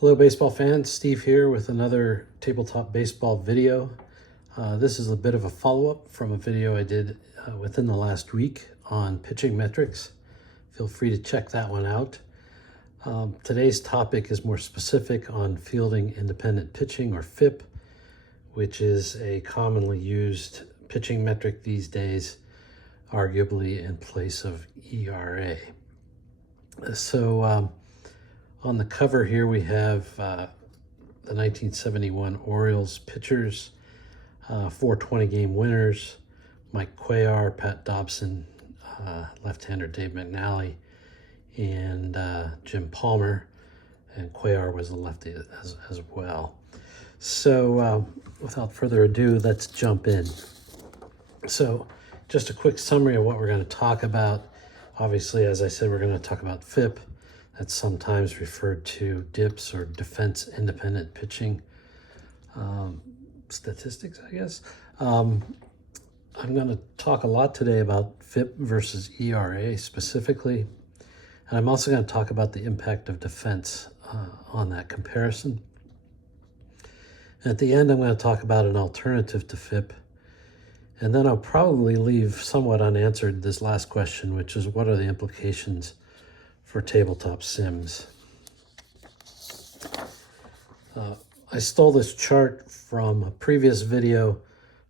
Hello baseball fans, Steve here with another tabletop baseball video. This is a bit of a follow-up from a video I did within the last week on pitching metrics. Feel free to check that one out. Today's topic is more specific on fielding independent pitching, or FIP, which is a commonly used pitching metric these days, arguably in place of ERA. So on the cover here we have the 1971 Orioles pitchers, 420 game winners, Mike Cuellar, Pat Dobson, left-hander Dave McNally, and Jim Palmer, and Cuellar was a lefty as well. So without further ado, let's jump in. So just a quick summary of what we're going to talk about. Obviously, as I said, we're going to talk about FIP. That's sometimes referred to DIPS, or defense independent pitching statistics, I guess. I'm going to talk a lot today about FIP versus ERA specifically. And I'm also going to talk about the impact of defense on that comparison. And at the end, I'm going to talk about an alternative to FIP. And then I'll probably leave somewhat unanswered this last question, which is, what are the implications for tabletop sims? I stole this chart from a previous video.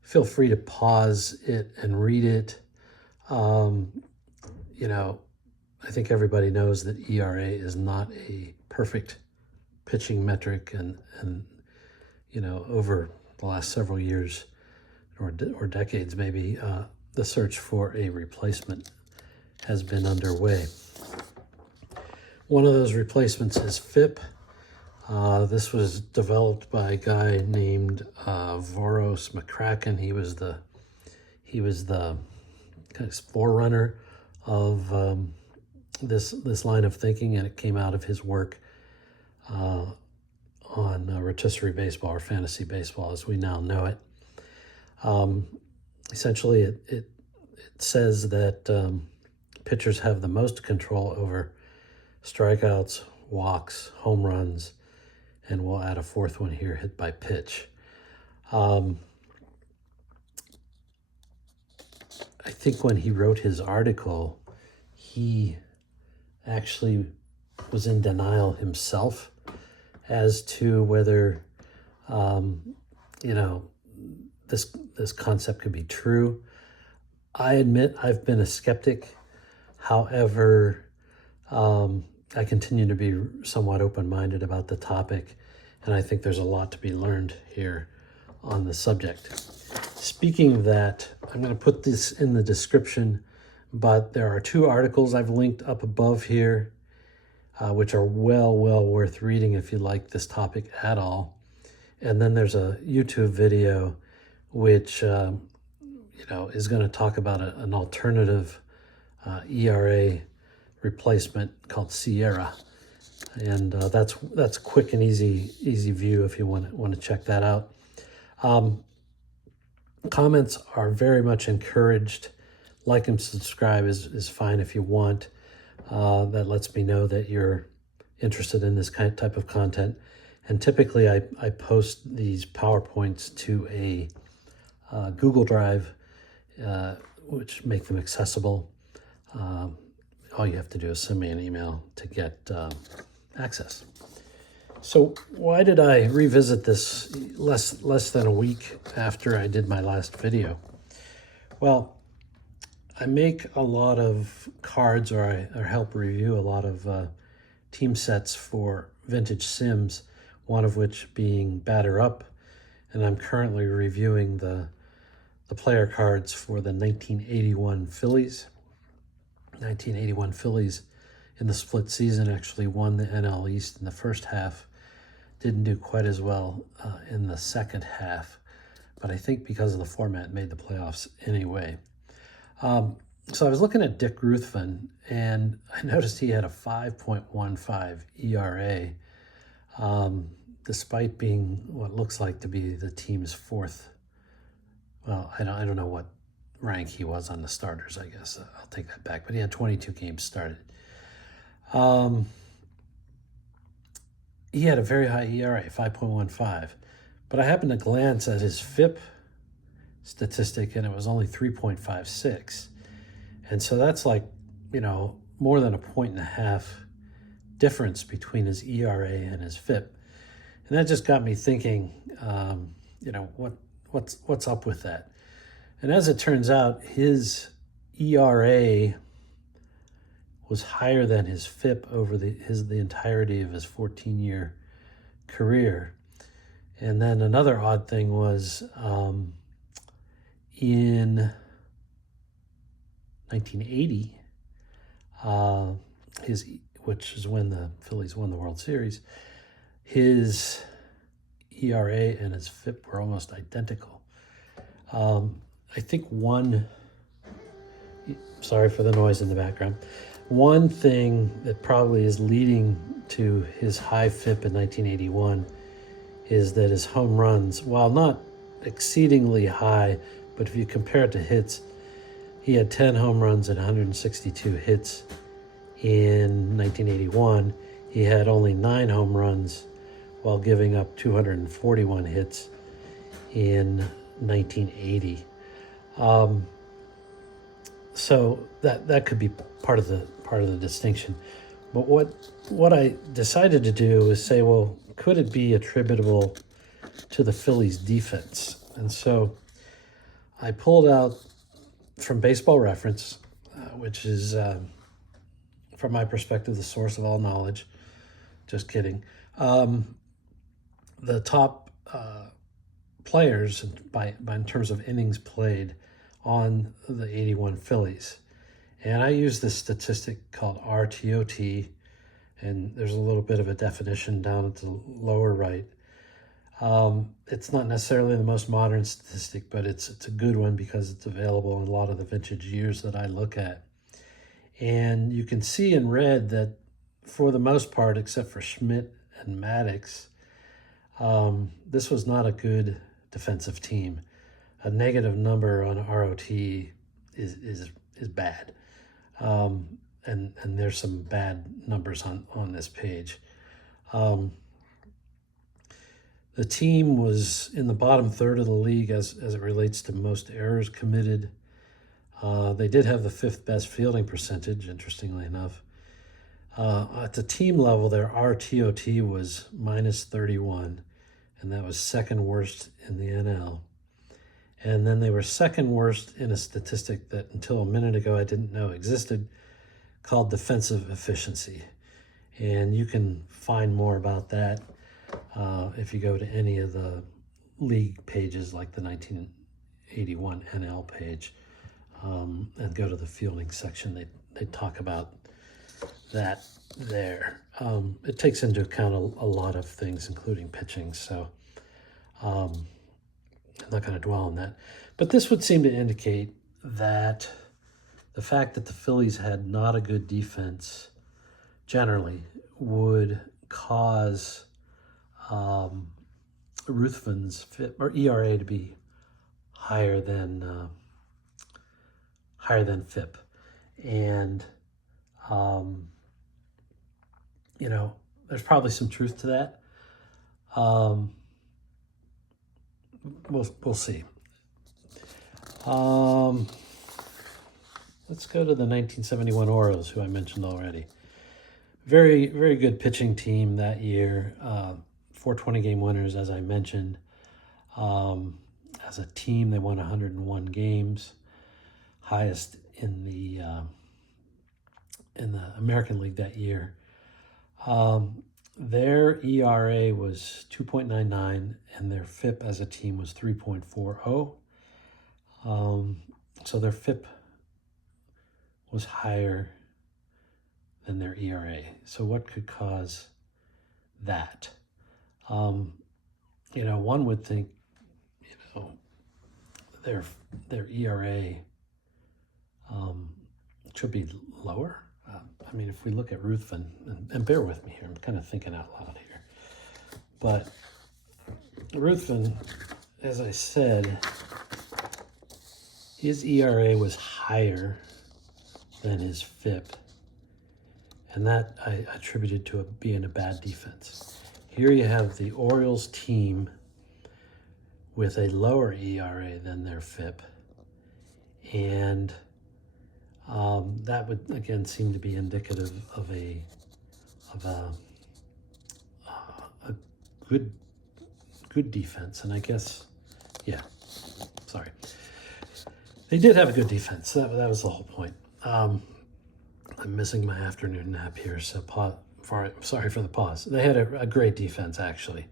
Feel free to pause it and read it. You know, I think everybody knows that ERA is not a perfect pitching metric, and you know, over the last several years or decades maybe, the search for a replacement has been underway. One of those replacements is FIP. This was developed by a guy named Voros McCracken. He was the kind of forerunner of this line of thinking, and it came out of his work on rotisserie baseball, or fantasy baseball as we now know it. Essentially, it says that pitchers have the most control over strikeouts, walks, home runs, and we'll add a fourth one here, hit by pitch. I think when he wrote his article, he actually was in denial himself as to whether, you know, this concept could be true. I admit I've been a skeptic. However, I continue to be somewhat open-minded about the topic, and I think there's a lot to be learned here on the subject. Speaking of that, I'm going to put this in the description, but there are two articles I've linked up above here, which are well worth reading if you like this topic at all. And then there's a YouTube video which you know, is going to talk about an alternative ERA replacement called SIERA, and that's quick and easy view if you want to check that out. Comments are very much encouraged. Like and subscribe is fine if you want. That lets me know that you're interested in this type of content. And typically I post these PowerPoints to a Google Drive, which make them accessible. All you have to do is send me an email to get access. So why did I revisit this less than a week after I did my last video? Well, I make a lot of cards, or I help review a lot of team sets for vintage sims, one of which being Batter Up, and I'm currently reviewing the player cards for the 1981 Phillies. 1981 Phillies in the split season actually won the NL East in the first half. Didn't do quite as well in the second half, but I think because of the format made the playoffs anyway. So I was looking at Dick Ruthven, and I noticed he had a 5.15 ERA, despite being what looks like to be the team's fourth. Well, I don't know what rank he was on the starters, I guess. I'll take that back. But he had 22 games started. he had a very high ERA, 5.15. But I happened to glance at his FIP statistic, and it was only 3.56. And so that's like, more than 1.5 difference between his ERA and his FIP. And that just got me thinking, what's up with that? And as it turns out, his ERA was higher than his FIP over the entirety of his 14-year career. And then another odd thing was in 1980, which is when the Phillies won the World Series, his ERA and his FIP were almost identical. I think sorry for the noise in the background. One thing that probably is leading to his high FIP in 1981 is that his home runs, while not exceedingly high, but if you compare it to hits, he had 10 home runs and 162 hits in 1981. He had only 9 home runs while giving up 241 hits in 1980. So that could be part of the distinction. But what I decided to do is say, well, could it be attributable to the Phillies' defense? And so I pulled out from Baseball Reference, which is, from my perspective, the source of all knowledge. Just kidding. The top players in terms of innings played on the 81 Phillies. And I use this statistic called RTOT, and there's a little bit of a definition down at the lower right. It's not necessarily the most modern statistic, but it's a good one because it's available in a lot of the vintage years that I look at. And you can see in red that for the most part, except for Schmidt and Maddox, this was not a good defensive team. A negative number on ROT is bad. And there's some bad numbers on this page. The team was in the bottom third of the league as it relates to most errors committed. They did have the 5th best fielding percentage, interestingly enough. At the team level, their RTOT was minus 31, and that was second worst in the NL. And then they were second worst in a statistic that until a minute ago I didn't know existed, called defensive efficiency. And you can find more about that if you go to any of the league pages, like the 1981 NL page, and go to the fielding section. They talk about that there. It takes into account a lot of things, including pitching, so I'm not going to dwell on that. But this would seem to indicate that the fact that the Phillies had not a good defense generally would cause Ruthven's FIP or ERA to be higher than FIP. And there's probably some truth to that. We'll see. Let's go to the 1971 Orioles, who I mentioned already. Very, very good pitching team that year. 420 game winners, as I mentioned. As a team, they won 101 games, highest in the American League that year. Their ERA was 2.99, and their FIP as a team was 3.40. So their FIP was higher than their ERA. So what could cause that? One would think, their ERA should be lower. If we look at Ruthven, and bear with me here, I'm kind of thinking out loud here. But Ruthven, as I said, his ERA was higher than his FIP, and that I attributed to it being a bad defense. Here you have the Orioles team with a lower ERA than their FIP. And that would, again, seem to be indicative of a good defense. And I guess, yeah, sorry. They did have a good defense. That was the whole point. I'm missing my afternoon nap here, so sorry for the pause. They had a great defense, actually.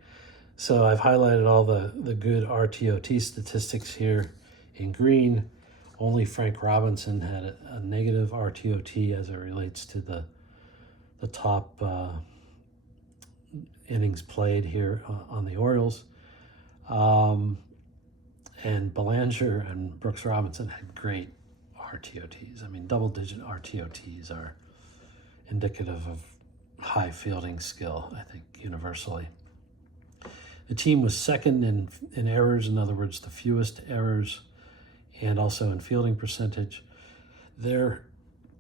So I've highlighted all the good RTOT statistics here in green. Only Frank Robinson had a negative RTOT as it relates to the top innings played here on the Orioles. And Belanger and Brooks Robinson had great RTOTs. I mean, double-digit RTOTs are indicative of high fielding skill, I think, universally. The team was second in errors, in other words, the fewest errors, and also in fielding percentage. Their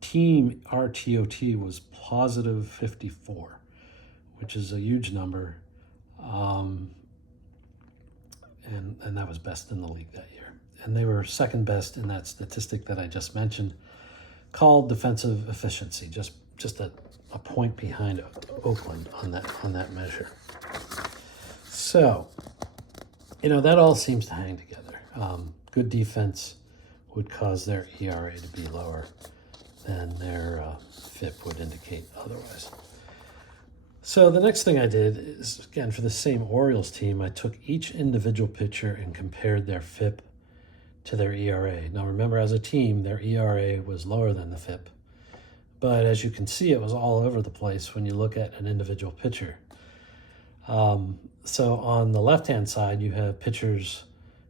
team RTOT was positive 54, which is a huge number. And that was best in the league that year. And they were second best in that statistic that I just mentioned, called defensive efficiency, just a point behind Oakland on that measure. So, that all seems to hang together. Good defense would cause their ERA to be lower than their FIP would indicate otherwise. So the next thing I did is, again, for the same Orioles team, I took each individual pitcher and compared their FIP to their ERA. Now remember, as a team, their ERA was lower than the FIP. But as you can see, it was all over the place when you look at an individual pitcher. So on the left-hand side, you have pitchers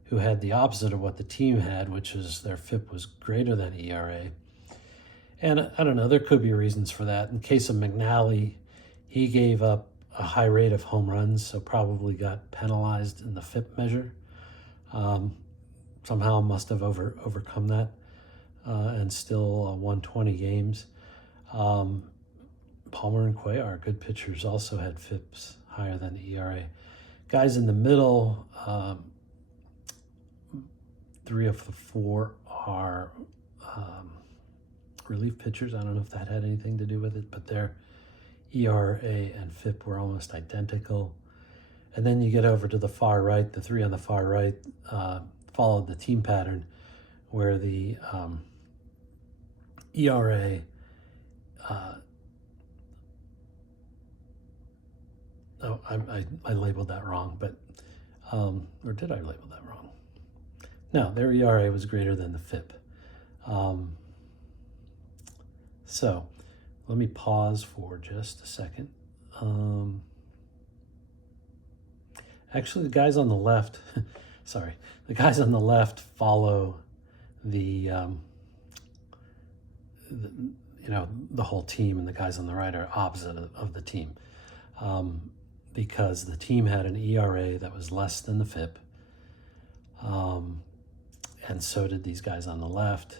who had the opposite of what the team had, which is their FIP was greater than ERA. And I don't know, there could be reasons for that. In case of McNally, he gave up a high rate of home runs, so probably got penalized in the FIP measure. Somehow must have overcome that and still won 20 games. Palmer and Cuellar, good pitchers, also had FIPs higher than the ERA. Guys in the middle, 3 of the 4 are relief pitchers. I don't know if that had anything to do with it, but their ERA and FIP were almost identical. And then you get over to the far right. The 3 on the far right followed the team pattern, where the ERA I labeled that wrong, but or did I label that wrong? No, their ERA was greater than the FIP. So let me pause for just a second. Actually, the guys on the left, the guys on the left follow the whole team, and the guys on the right are opposite of the team. Because the team had an ERA that was less than the FIP, and so did these guys on the left.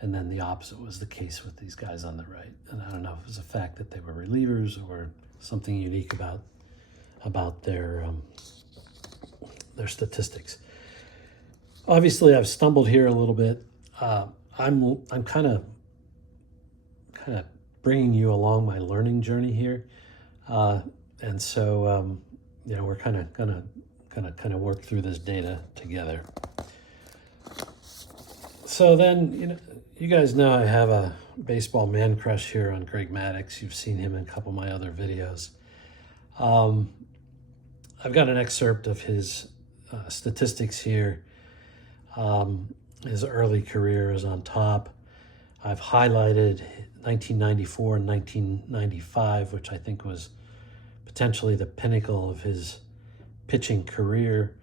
And then the opposite was the case with these guys on the right. And I don't know if it was a fact that they were relievers or something unique about their statistics. Obviously, I've stumbled here a little bit. I'm kind of bringing you along my learning journey here, and so we're kind of gonna work through this data together. So then, you guys know I have a baseball man crush here on Greg Maddux. You've seen him in a couple of my other videos. I've got an excerpt of his statistics here. His early career is on top. I've highlighted 1994 and 1995, which I think was potentially the pinnacle of his pitching career.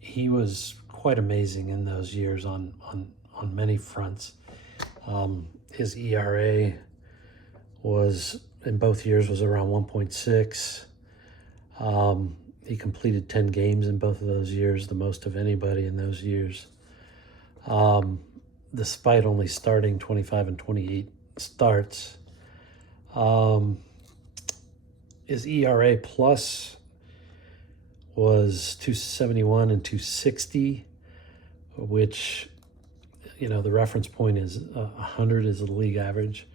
He was quite amazing in those years on many fronts. His ERA was, in both years, was around 1.6. He completed 10 games in both of those years, the most of anybody in those years. Despite only starting 25 and 28 starts. His ERA plus was 271 and 260, which, you know, the reference point is 100 is the league average.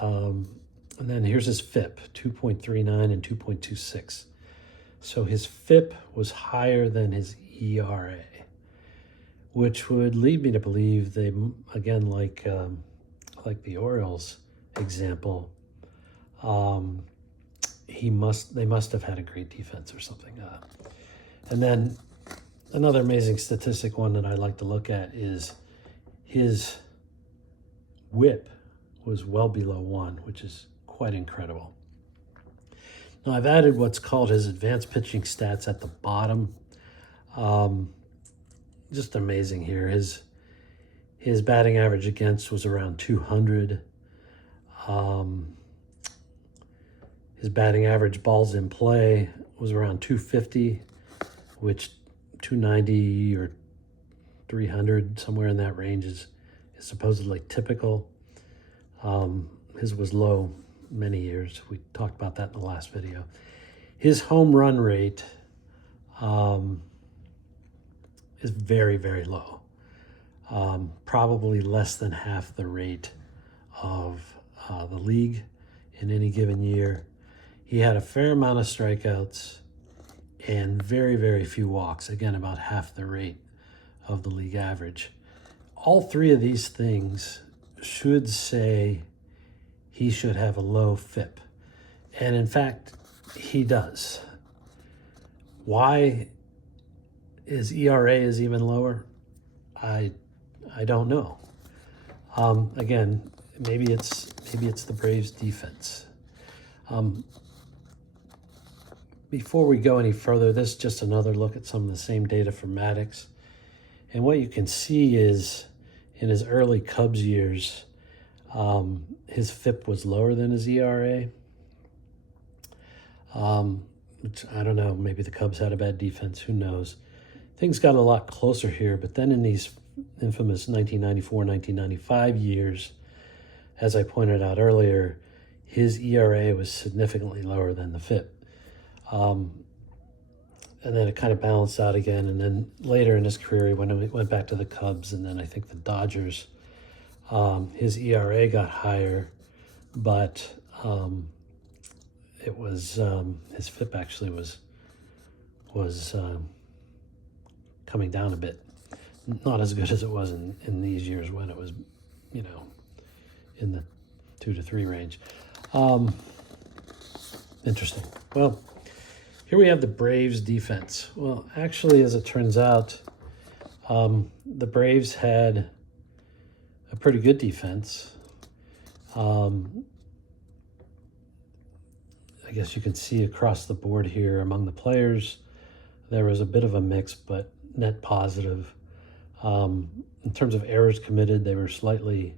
And then here's his FIP, 2.39 and 2.26. So his FIP was higher than his ERA, which would lead me to believe they, again, like the Orioles example, they must have had a great defense or something. And then another amazing statistic, one that I like to look at, is his WHIP was well below 1, which is quite incredible. Now, I've added what's called his advanced pitching stats at the bottom. Just amazing here. His batting average against was around 200. His batting average balls in play was around 250, which 290 or 300, somewhere in that range, is supposedly typical. His was low many years. We talked about that in the last video. His home run rate is very, very low. Probably less than half the rate of the league in any given year. He had a fair amount of strikeouts and very, very few walks. Again, about half the rate of the league average. All three of these things should say he should have a low FIP. And in fact, he does. Why his ERA is even lower, I don't know. Again, maybe it's the Braves defense. Before we go any further, this is just another look at some of the same data for Maddox. And what you can see is in his early Cubs years, his FIP was lower than his ERA. Which, I don't know, maybe the Cubs had a bad defense, who knows. Things got a lot closer here, but then in these infamous 1994, 1995 years, as I pointed out earlier, his ERA was significantly lower than the FIP. And then it kind of balanced out again. And then later in his career, he went back to the Cubs and then I think the Dodgers. His ERA got higher, but it was his FIP actually was coming down a bit. Not as good as it was in these years when it was, you know, in the 2 to 3 range. Interesting. Well, here we have the Braves defense. Well, actually, as it turns out, the Braves had a pretty good defense. I guess you can see across the board here among the players, there was a bit of a mix, but net positive. In terms of errors committed, they were slightly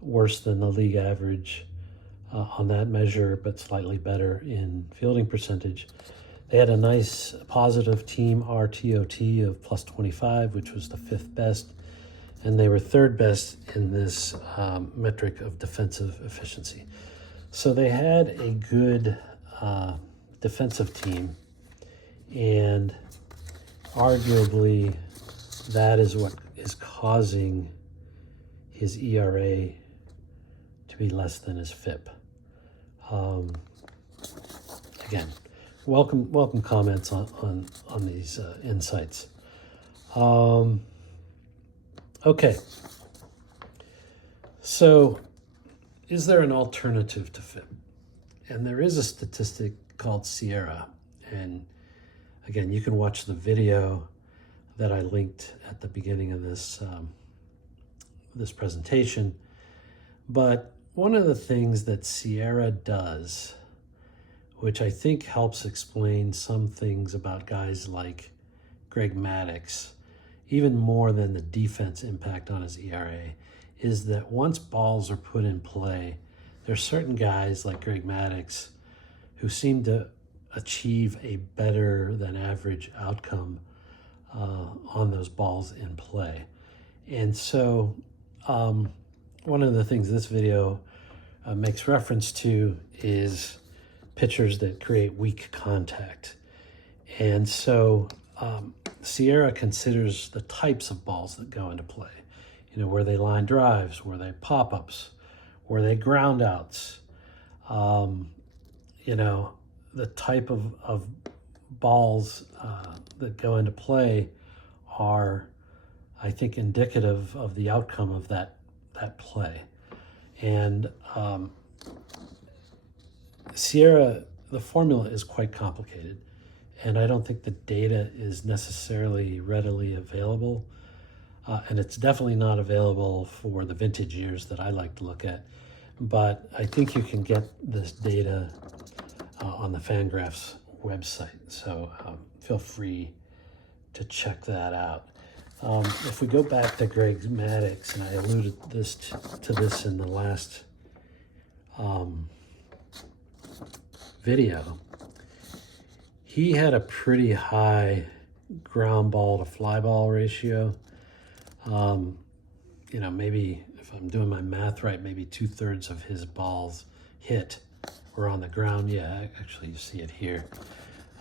worse than the league average on that measure, but slightly better in fielding percentage. They had a nice positive team RTOT of plus 25, which was the 5th best, and they were 3rd best in this metric of defensive efficiency. So they had a good defensive team, and arguably that is what is causing his ERA to be less than his FIP. Again, welcome comments on these insights. Okay, so is there an alternative to FIP? And there is a statistic called SIERA, and again, you can watch the video that I linked at the beginning of this this presentation. But one of the things that SIERA does, which I think helps explain some things about guys like Greg Maddux, even more than the defense impact on his ERA, is that once balls are put in play, there's certain guys like Greg Maddux who seem to achieve a better than average outcome on those balls in play. And so one of the things this video makes reference to is pitchers that create weak contact. And so SIERA considers the types of balls that go into play. You know, were they line drives? Were they pop-ups? Were they ground outs? You know, the type of balls that go into play are, I think, indicative of the outcome of that play. And SIERA, the formula is quite complicated, and I don't think the data is necessarily readily available. And it's definitely not available for the vintage years that I like to look at. But I think you can get this data on the Fangraphs website. So feel free to check that out. If we go back to Greg Maddox, and I alluded to this in the last video, he had a pretty high ground ball to fly ball ratio. You know, maybe if I'm doing my math right, maybe 2/3 of his balls hit were on the ground. Yeah, actually you see it here.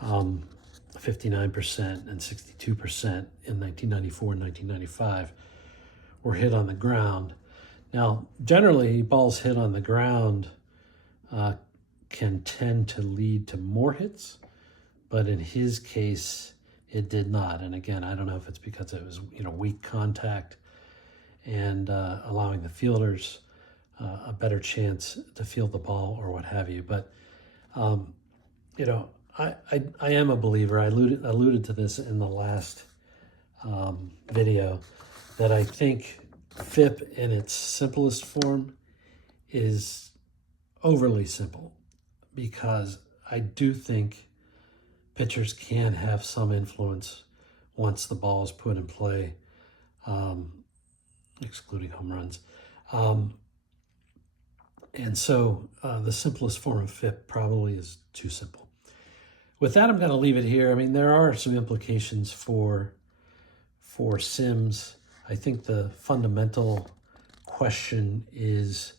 59% and 62% in 1994 and 1995 were hit on the ground. Now, generally, balls hit on the ground can tend to lead to more hits, but in his case, it did not. And again, I don't know if it's because it was, you know, weak contact and allowing the fielders a better chance to field the ball or what have you. But, you know, I am a believer. I alluded to this in the last video, that I think FIP in its simplest form is overly simple, because I do think pitchers can have some influence once the ball is put in play, excluding home runs. And so the simplest form of FIP probably is too simple. With that, I'm going to leave it here. I mean, there are some implications for sims. I think the fundamental question is,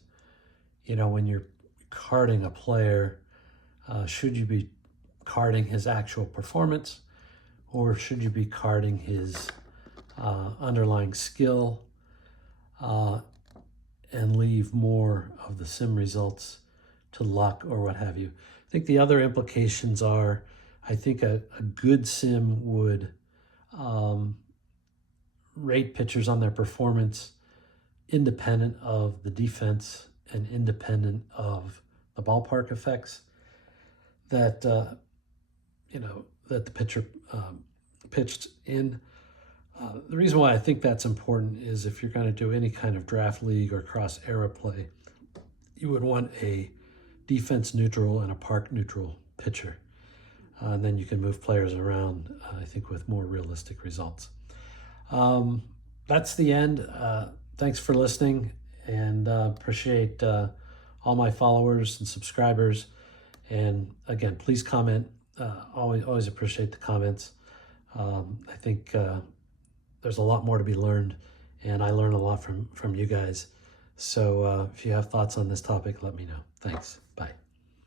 you know, when you're carding a player, should you be carding his actual performance, or should you be carding his underlying skill and leave more of the sim results to luck or what have you? I think the other implications are, I think a good sim would rate pitchers on their performance independent of the defense and independent of the ballpark effects that you know, that the pitcher pitched in. The reason why I think that's important is if you're going to do any kind of draft league or cross era play, you would want a defense neutral and a park neutral pitcher. And then you can move players around, I think, with more realistic results. That's the end. Thanks for listening, and appreciate all my followers and subscribers. And again, please comment. Always appreciate the comments. I think there's a lot more to be learned, and I learn a lot from you guys. So if you have thoughts on this topic, let me know. Thanks. Bye.